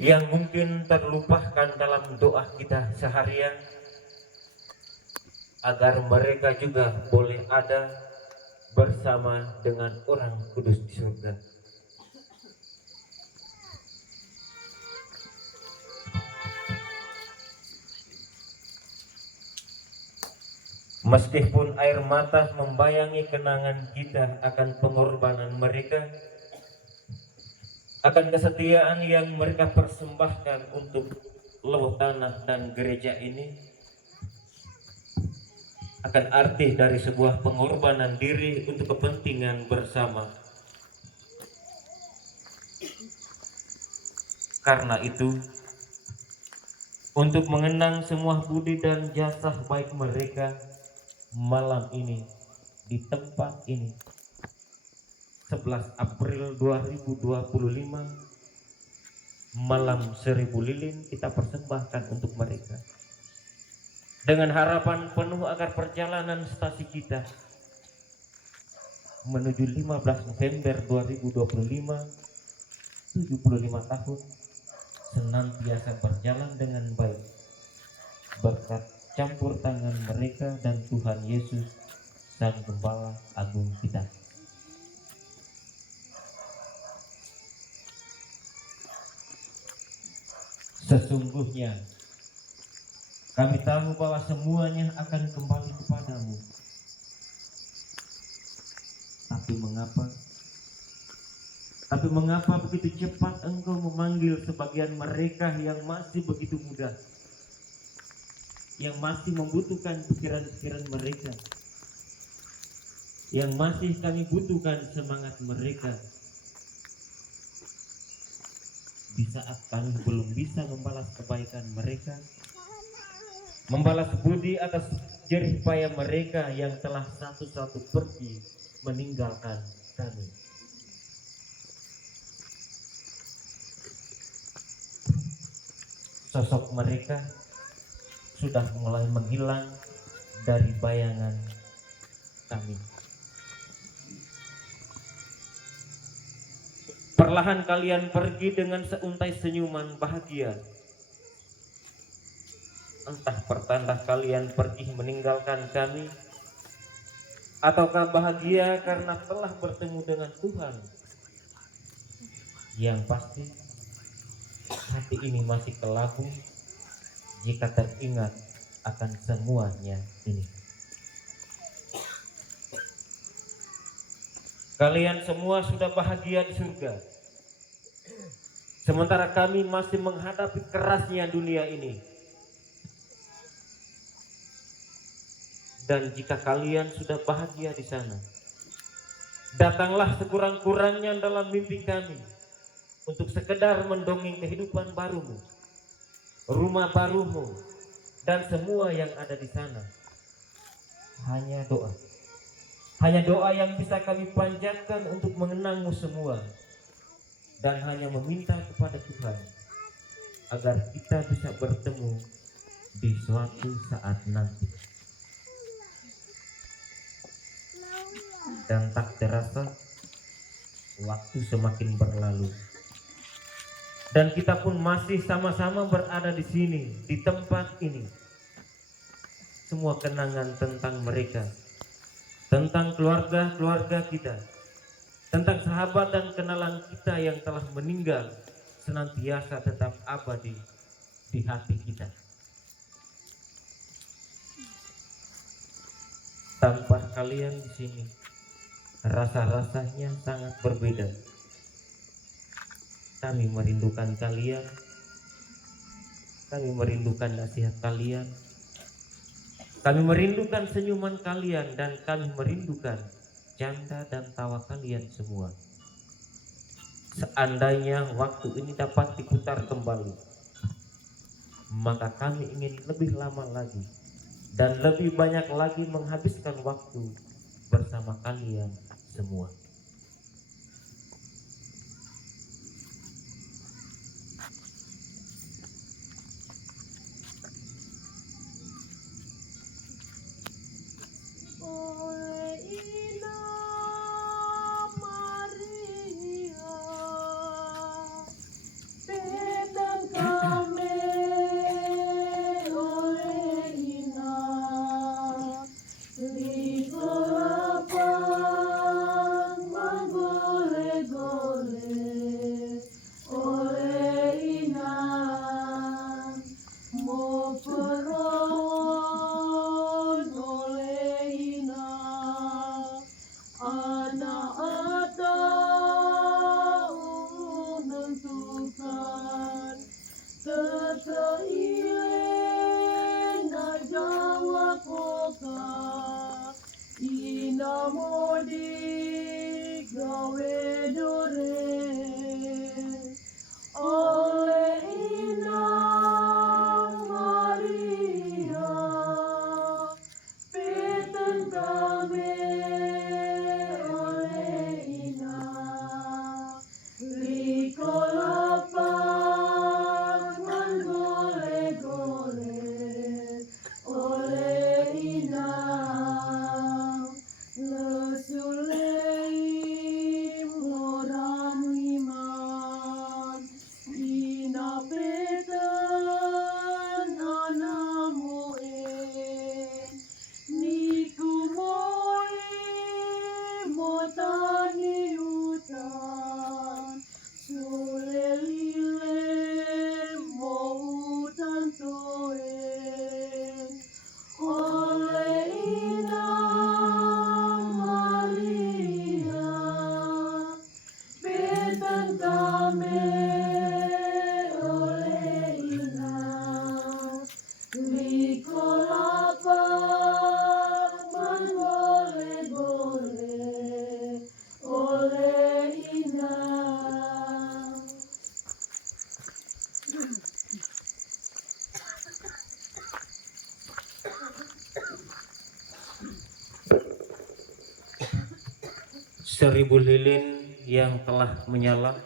yang mungkin terlupakan dalam doa kita seharian, agar mereka juga boleh ada bersama dengan orang kudus di surga. Meskipun air mata membayangi kenangan kita akan pengorbanan mereka, akan kesetiaan yang mereka persembahkan untuk lowh tanah dan gereja ini, akan arti dari sebuah pengorbanan diri untuk kepentingan bersama. Karena itu, untuk mengenang semua budi dan jasa baik mereka, malam ini di tempat ini 11 April 2025, malam 1000 lilin kita persembahkan untuk mereka, dengan harapan penuh agar perjalanan stasi kita menuju 15 November 2025, 75 tahun, senantiasa berjalan dengan baik berkat campur tangan mereka dan Tuhan Yesus, Sang Gembala Agung kita. Sesungguhnya kami tahu bahwa semuanya akan kembali kepadamu. Tapi mengapa begitu cepat engkau memanggil sebagian mereka yang masih begitu muda, yang masih membutuhkan pikiran-pikiran mereka, yang masih kami butuhkan semangat mereka, di saat kami belum bisa membalas kebaikan mereka, membalas budi atas jerih payah mereka yang telah satu-satu pergi meninggalkan kami. Sosok mereka sudah mulai menghilang dari bayangan kami. Perlahan kalian pergi dengan seuntai senyuman bahagia. Entah pertanda kalian pergi meninggalkan kami, ataukah bahagia karena telah bertemu dengan Tuhan. Yang pasti, hati ini masih kelabu jika teringat akan semuanya ini. Kalian semua sudah bahagia di surga, sementara kami masih menghadapi kerasnya dunia ini. Dan jika kalian sudah bahagia di sana, datanglah sekurang-kurangnya dalam mimpi kami untuk sekedar mendongeng kehidupan barumu, rumah barumu, dan semua yang ada di sana. Hanya doa yang bisa kami panjatkan untuk mengenangmu semua, dan hanya meminta kepada Tuhan agar kita bisa bertemu di suatu saat nanti. Dan tak terasa waktu semakin berlalu, dan kita pun masih sama-sama berada di sini, di tempat ini. Semua kenangan tentang mereka, tentang keluarga-keluarga kita, tentang sahabat dan kenalan kita yang telah meninggal, senantiasa tetap abadi di hati kita. Tanpa kalian di sini, rasa-rasanya sangat berbeda. Kami merindukan kalian, kami merindukan nasihat kalian, kami merindukan senyuman kalian, dan kami merindukan canda dan tawa kalian semua. Seandainya waktu ini dapat diputar kembali, maka kami ingin lebih lama lagi dan lebih banyak lagi menghabiskan waktu bersama kalian semua. Beda Seteileng ajawa koka inamodi gawe dore oleh Inang Maria peten kami oleh Inang likolapan menggoleh-goleh oleh Inang lesuleim orang iman ina peten anamu niku moi motani hutan sulelile mo hutan toen oleh Inang Maria peten kami oleh Inang likolapan menggoleh-goleh oleh Inang. Seribu lilin yang telah menyala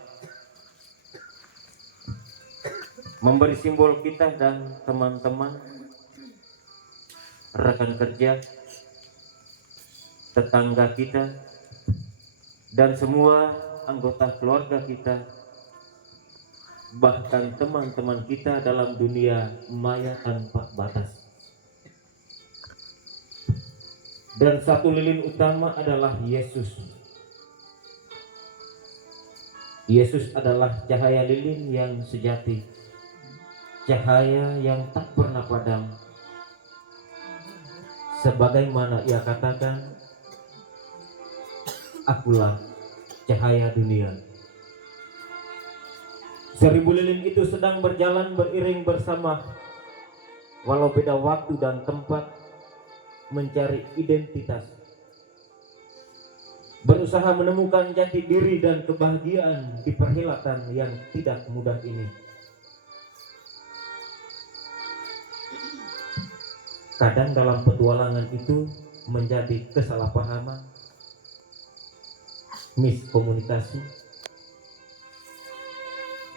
memberi simbol kita dan teman-teman, rekan kerja, tetangga kita, dan semua anggota keluarga kita, bahkan teman-teman kita dalam dunia maya tanpa batas. Dan satu lilin utama adalah Yesus. Yesus adalah cahaya lilin yang sejati, cahaya yang tak pernah padam. Sebagaimana ia katakan, akulah cahaya dunia. Seribu lilin itu sedang berjalan beriring bersama, walau beda waktu dan tempat, mencari identitas, berusaha menemukan jati diri dan kebahagiaan di perhelatan yang tidak mudah ini. Kadang dalam petualangan itu menjadi kesalahpahaman, miskomunikasi,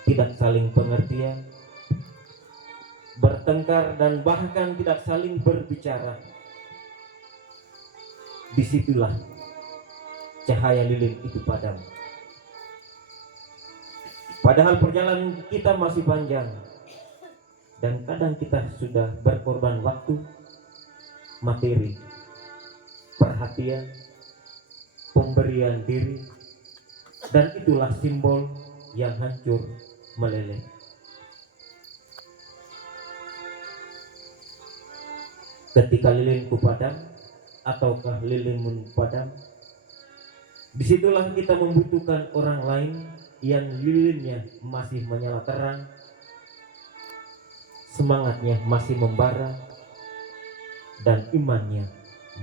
tidak saling pengertian, bertengkar, dan bahkan tidak saling berbicara. Disitulah cahaya lilin itu padam. Padahal perjalanan kita masih panjang, dan kadang kita sudah berkorban waktu, materi, perhatian, pemberian diri, dan itulah simbol yang hancur meleleh. Ketika lilinku padam, ataukah lilinmu padam, disitulah kita membutuhkan orang lain yang lilinnya masih menyala terang, semangatnya masih membara, dan imannya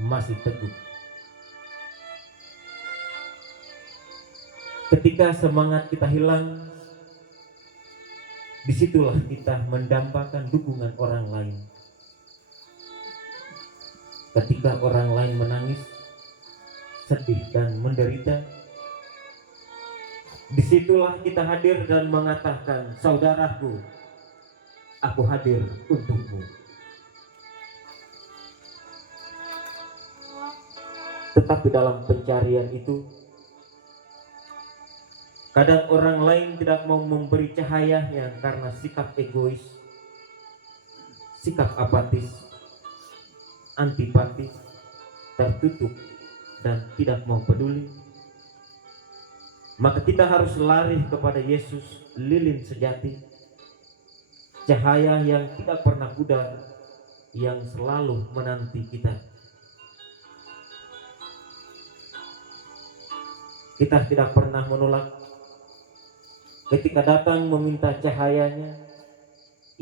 masih teguh. Ketika semangat kita hilang, disitulah kita mendambakan dukungan orang lain. Ketika orang lain menangis, sedih, dan menderita, disitulah kita hadir dan mengatakan, saudaraku, aku hadir untukmu. Tetapi dalam pencarian itu, kadang orang lain tidak mau memberi cahayanya karena sikap egois, sikap apatis, antipatis, tertutup, dan tidak mau peduli. Maka kita harus lari kepada Yesus, lilin sejati, cahaya yang tidak pernah pudar, yang selalu menanti kita. Kita tidak pernah menolak ketika datang meminta cahayanya,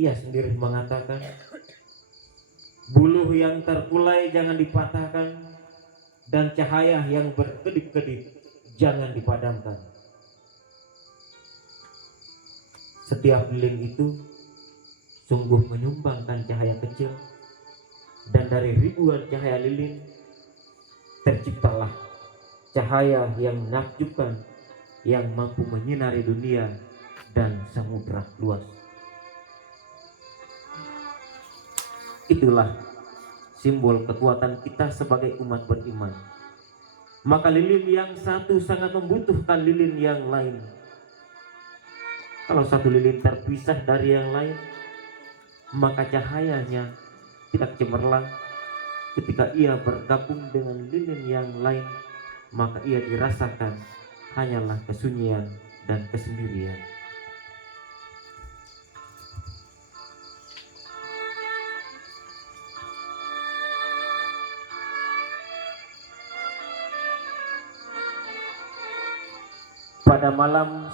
Ia sendiri mengatakan, buluh yang terkulai jangan dipatahkan, dan cahaya yang berkedip-kedip jangan dipadamkan. Setiap lilin itu sungguh menyumbangkan cahaya kecil, dan dari ribuan cahaya lilin terciptalah cahaya yang menakjubkan, yang mampu menyinari dunia dan samudra luas. Itulah simbol kekuatan kita sebagai umat beriman. Maka lilin yang satu sangat membutuhkan lilin yang lain. Kalau satu lilin terpisah dari yang lain, maka cahayanya tidak cemerlang. Ketika ia bergabung dengan lilin yang lain, maka ia dirasakan hanyalah kesunyian dan kesendirian. Pada malam